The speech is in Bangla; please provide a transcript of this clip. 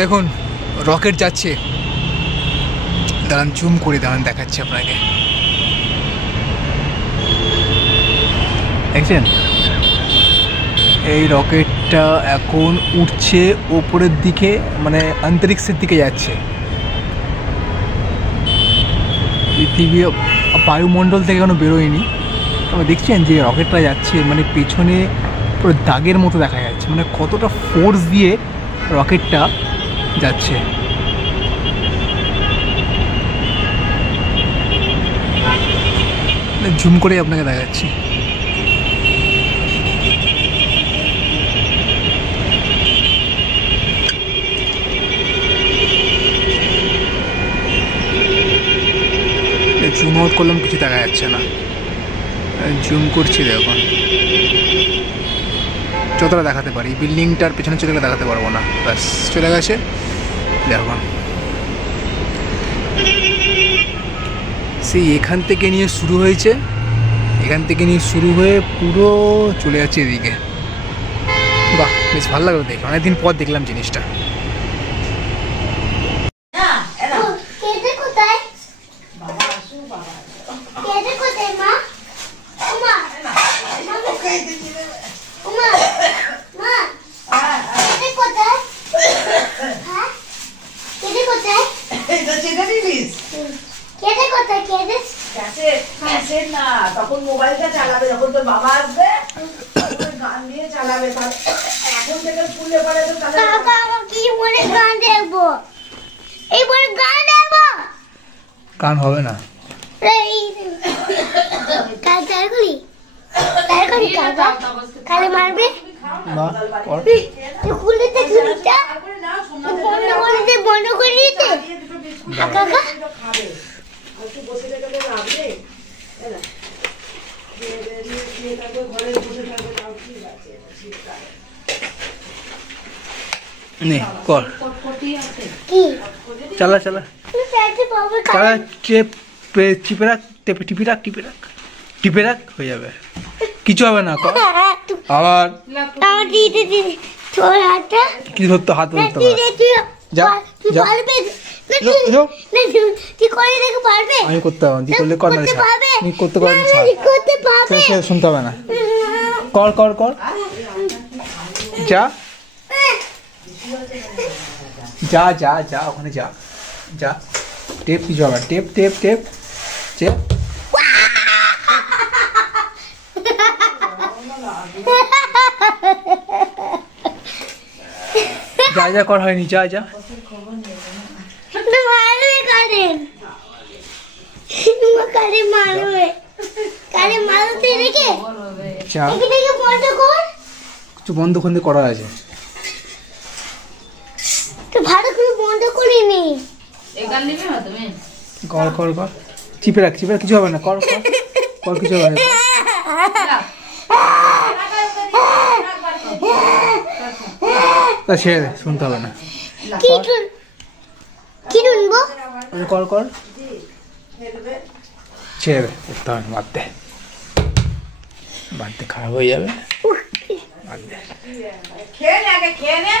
দেখুন রকেট যাচ্ছে, দাঁড়ান জুম করে দাঁড়ান দেখাচ্ছি আপনাকে। দেখছেন এই রকেটটা এখন উঠছে ওপরের দিকে, মানে অন্তরিক্ষের দিকে যাচ্ছে। পৃথিবী বায়ুমণ্ডল থেকে এখনো বেরোয়নি, তবে দেখছেন যে রকেটটা যাচ্ছে, মানে পেছনে পুরো দাগের মতো দেখা যাচ্ছে, মানে কতটা ফোর্স দিয়ে রকেটটা যাচ্ছে। জুম করে আপনাকে দেখাচ্ছি। জুম আউট করলাম, কিছু দেখা যাচ্ছে না, জুম করছি দেখুন যতটা দেখাতে পারি। বিল্ডিংটার পেছনে চলে গেলে দেখাতে পারবো না, ব্যাস চলে গেছে দেখুন। সেই এখান থেকে নিয়ে শুরু হয়েছে, এখান থেকে নিয়ে শুরু হয়ে পুরো চলে যাচ্ছে এদিকে। বাহ, বেশ ভালো লাগলো দেখে, অনেকদিন পর দেখলাম জিনিসটা। তখন মোবাইলটা চালাবে, যখন তোর বাবা আসবে গান দিয়ে চালাবে। এখন থেকে স্কুলে পড়ে তো গান দেখবো, এইবার গান দেখবো। গান হবে না, কালে মারবে বন্ধ করে দিতে। নে কর, চালা চালা চালা, চিপে রাখ, টিপে রাখ, টিপে রাখ, টিপে রাখ, হয়ে যাবে, কিছু হবে না। কর আবার কি ধরতে, হাত ধরতে যা যা, আমি করতে হবে, তুই করলে কর না, তুই করতে পারবি, শুনতে হবে না, কর কর কর, যা যা যা যা, ওখানে যা যা, টেপ কিছু হবে, টেপ টেপ টেপ টেপ, যা যা কর, হয়নি, যা যা। কিছু বন্ধ বন্ধ করা আছে, ভালো করে বন্ধ করিনি। কর কর কর, চিপে রাখ, চিপে রাখ, কিছু হবে না, কর কর কর, কিছু হবে না। ছেড়ে দে, শুনতে হবে না, কি শুনবো, কর কর, ছেড়ে দে, করতে হবে না, বাদ দে, বাদ দে, খারাপ হয়ে যাবে, বাদ দে। খেয়ে নে, আগে খেয়ে নে।